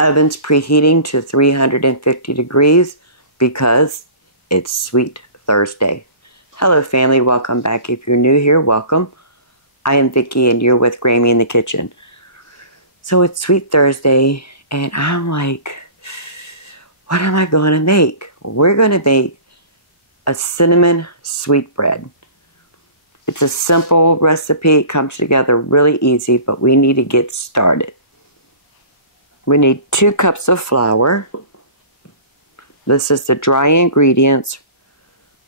Oven's preheating to 350 degrees because it's Sweet Thursday. Hello family, welcome back. If you're new here, welcome. I am Vicki and you're with Grammy in the kitchen. So it's Sweet Thursday and I'm like, what am I going to make? We're going to make a cinnamon sweetbread. It's a simple recipe. It comes together really easy, but we need to get started. We need 2 cups of flour. This is the dry ingredients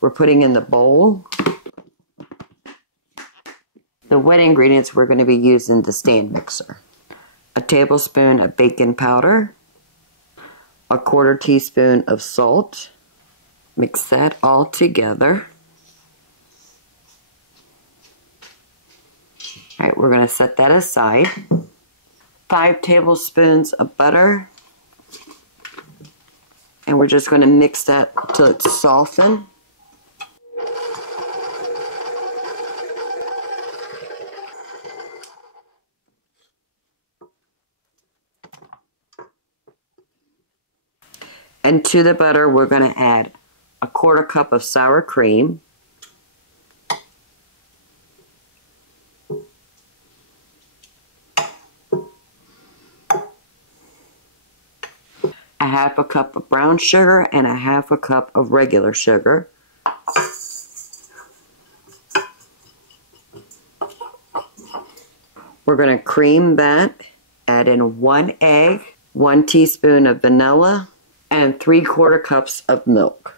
we're putting in the bowl. The wet ingredients we're going to be using the stand mixer. A tablespoon of baking powder. A 1/4 teaspoon of salt. Mix that all together. Alright, we're going to set that aside. 5 tablespoons of butter. And we're just going to mix that till it's softened. And to the butter, we're going to add a 1/4 cup of sour cream. A 1/2 cup of brown sugar and a 1/2 cup of regular sugar. We're going to cream that, add in 1 egg, 1 teaspoon of vanilla, and 3/4 cups of milk.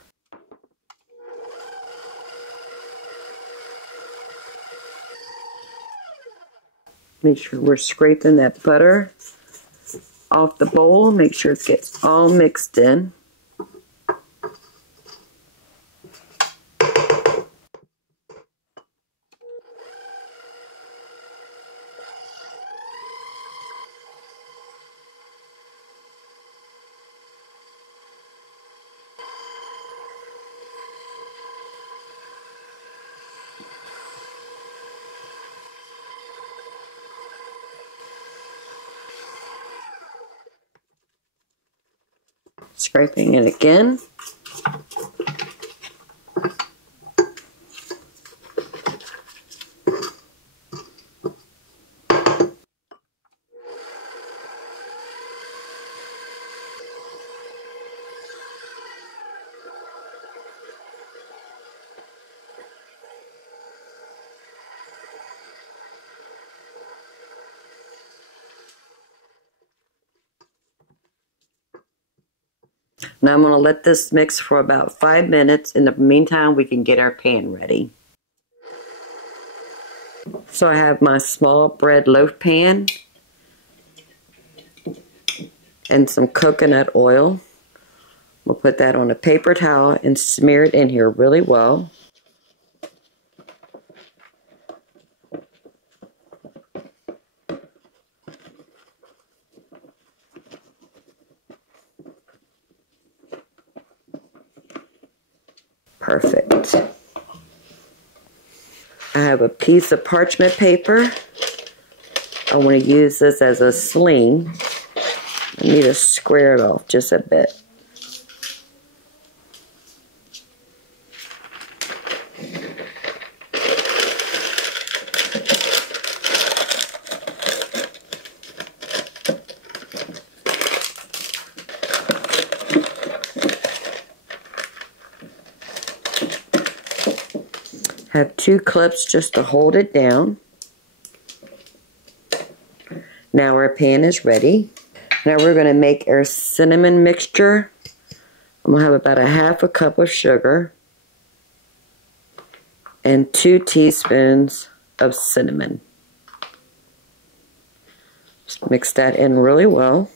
Make sure we're scraping that butter off the bowl. Make sure it gets all mixed in. Scraping it again. Now I'm going to let this mix for about 5 minutes. In the meantime, we can get our pan ready. So I have my small bread loaf pan and some coconut oil. We'll put that on a paper towel and smear it in here really well. Perfect. I have a piece of parchment paper. I want to use this as a sling. I need to square it off just a bit. Have 2 clips just to hold it down. Now our pan is ready. Now we're going to make our cinnamon mixture. I'm going to have about a 1/2 cup of sugar and 2 teaspoons of cinnamon. Just mix that in really well.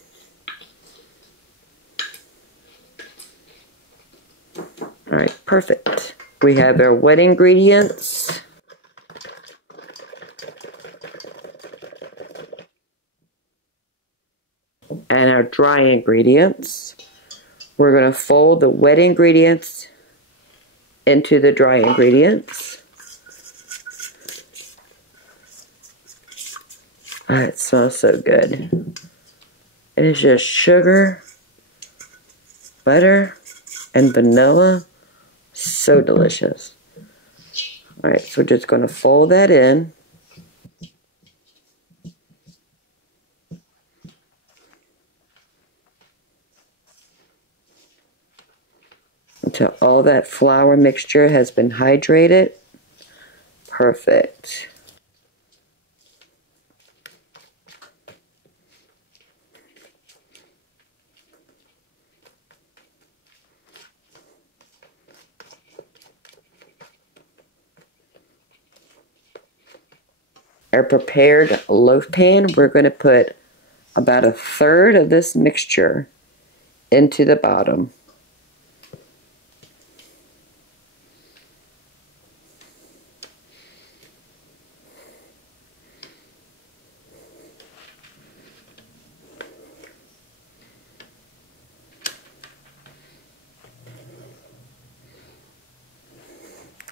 Alright, perfect. We have our wet ingredients. And our dry ingredients. We're going to fold the wet ingredients into the dry ingredients. Oh, it smells so good. It is just sugar, butter, and vanilla. So delicious. Alright, so we're just going to fold that in. Until all that flour mixture has been hydrated. Perfect. Our prepared loaf pan, we're going to put about 1/3 of this mixture into the bottom.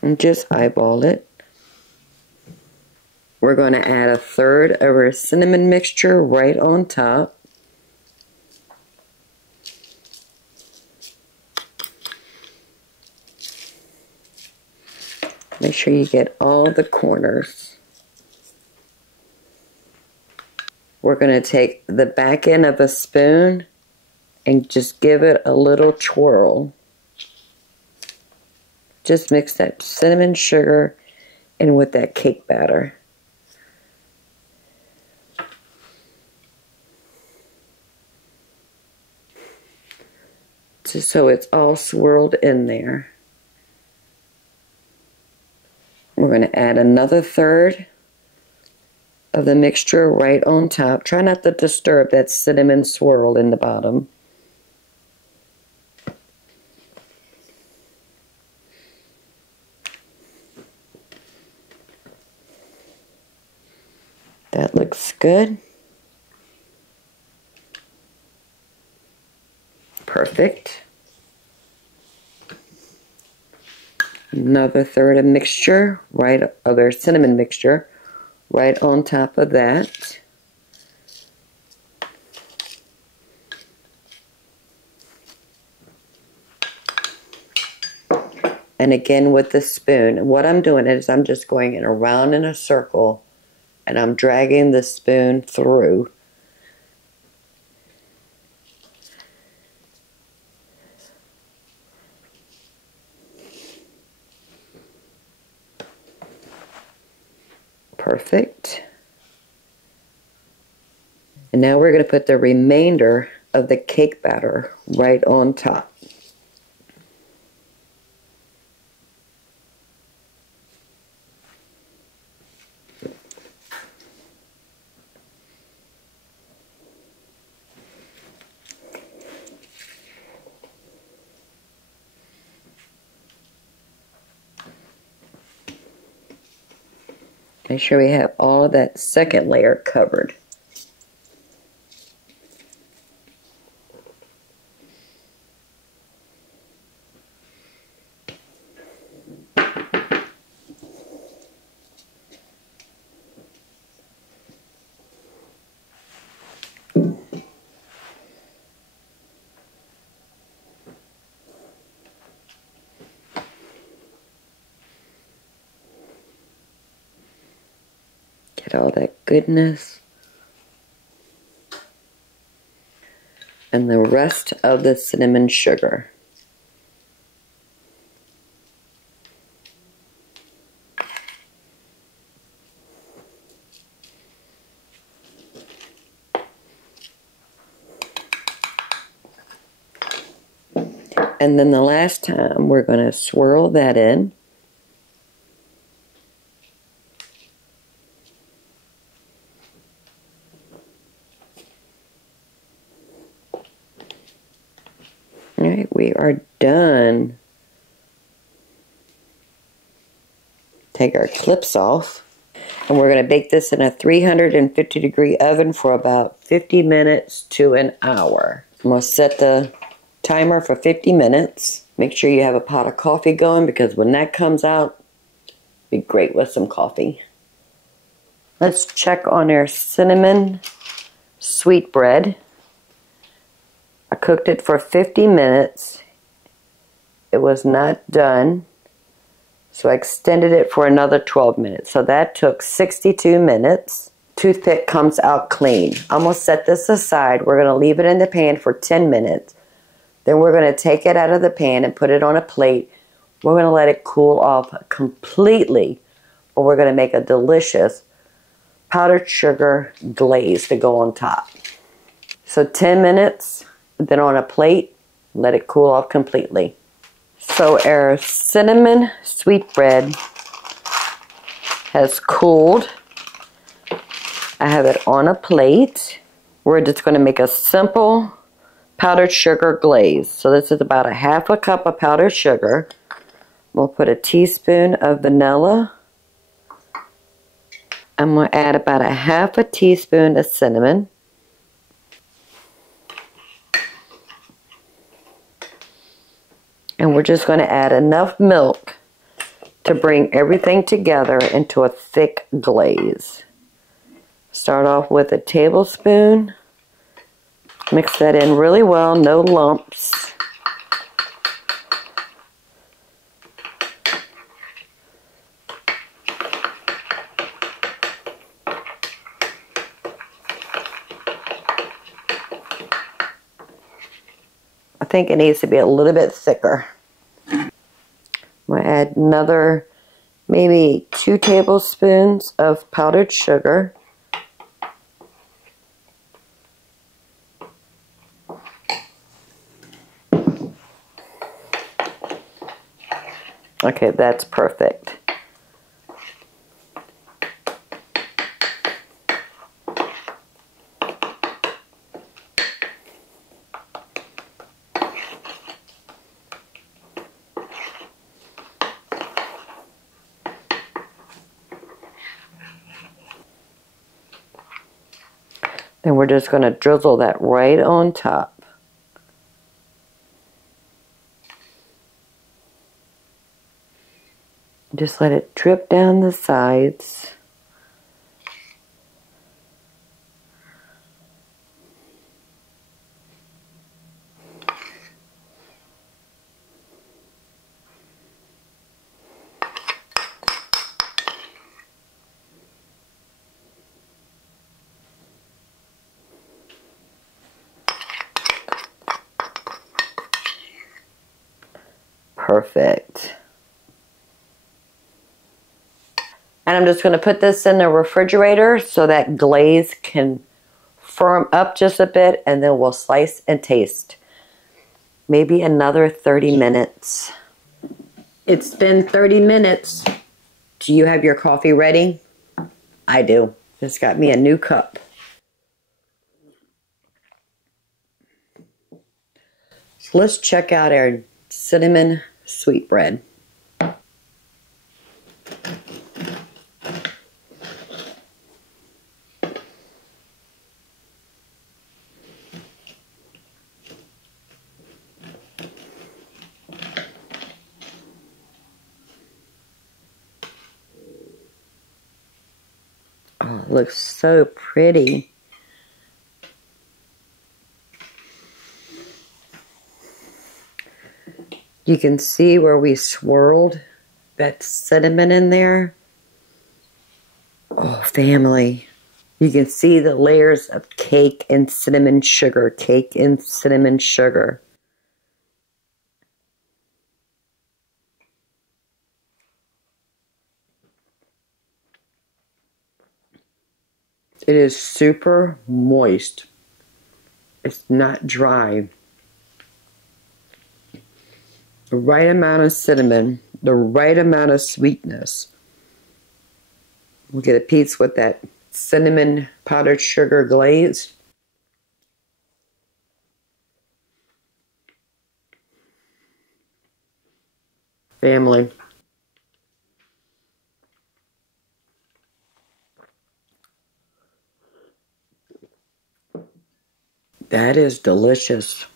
And just eyeball it. We're going to add 1/3 of our cinnamon mixture right on top. Make sure you get all the corners. We're going to take the back end of a spoon and just give it a little twirl. Just mix that cinnamon sugar in with that cake batter. Just so it's all swirled in there. We're going to add another 1/3 of the mixture right on top. Try not to disturb that cinnamon swirl in the bottom. That looks good. Perfect. Another 1/3 of mixture, of our cinnamon mixture, right on top of that. And again with the spoon. What I'm doing is I'm just going around in a circle and I'm dragging the spoon through. Perfect. And now we're going to put the remainder of the cake batter right on top. Make sure we have all that second layer covered. Get all that goodness. And the rest of the cinnamon sugar. And then the last time we're going to swirl that in. Alright, we are done. Take our clips off. And we're going to bake this in a 350-degree oven for about 50 minutes to an hour. I'm going to set the timer for 50 minutes. Make sure you have a pot of coffee going because when that comes out, it'd be great with some coffee. Let's check on our cinnamon sweetbread. I cooked it for 50 minutes. It was not done, so I extended it for another 12 minutes. So that took 62 minutes. Toothpick comes out clean. I'm going to set this aside. We're going to leave it in the pan for 10 minutes. Then we're going to take it out of the pan and put it on a plate. We're going to let it cool off completely, or we're going to make a delicious powdered sugar glaze to go on top. So 10 minutes, then on a plate, let it cool off completely. So our cinnamon sweetbread has cooled. I have it on a plate. We're just going to make a simple powdered sugar glaze. So this is about a half a cup of powdered sugar. We'll put a teaspoon of vanilla. I'm going to add about a half a teaspoon of cinnamon. And we're just going to add enough milk to bring everything together into a thick glaze. Start off with a tablespoon. Mix that in really well, no lumps. I think it needs to be a little bit thicker. I'm going to add another maybe 2 tablespoons of powdered sugar. Okay, that's perfect. Then we're just going to drizzle that right on top. Just let it drip down the sides. Perfect. And I'm just going to put this in the refrigerator so that glaze can firm up just a bit, and then we'll slice and taste. Maybe another 30 minutes. It's been 30 minutes. Do you have your coffee ready? I do. Just got me a new cup. So let's check out our cinnamon sweetbread. Oh, it looks so pretty. You can see where we swirled that cinnamon in there. Oh, family. You can see the layers of cake and cinnamon sugar. Cake and cinnamon sugar. It is super moist. It's not dry. The right amount of cinnamon, the right amount of sweetness. We'll get a piece with that cinnamon powdered sugar glaze. Family. That is delicious.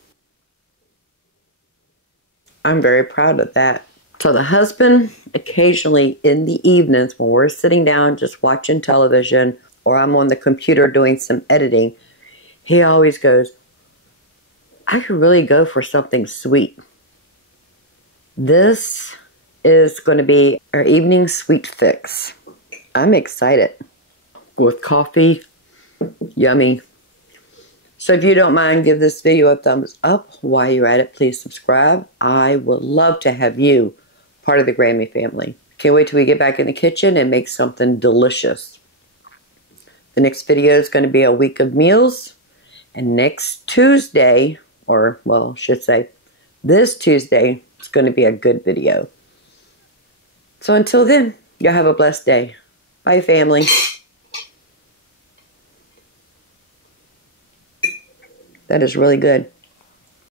I'm very proud of that. So the husband, occasionally in the evenings when we're sitting down just watching television or I'm on the computer doing some editing, he always goes, I could really go for something sweet. This is going to be our evening sweet fix. I'm excited. With coffee, yummy. So if you don't mind, give this video a thumbs up. While you're at it, please subscribe. I would love to have you part of the Grammy family. Can't wait till we get back in the kitchen and make something delicious. The next video is going to be a week of meals. And next Tuesday, or well, I should say this Tuesday, it's going to be a good video. So until then, y'all have a blessed day. Bye, family. That is really good.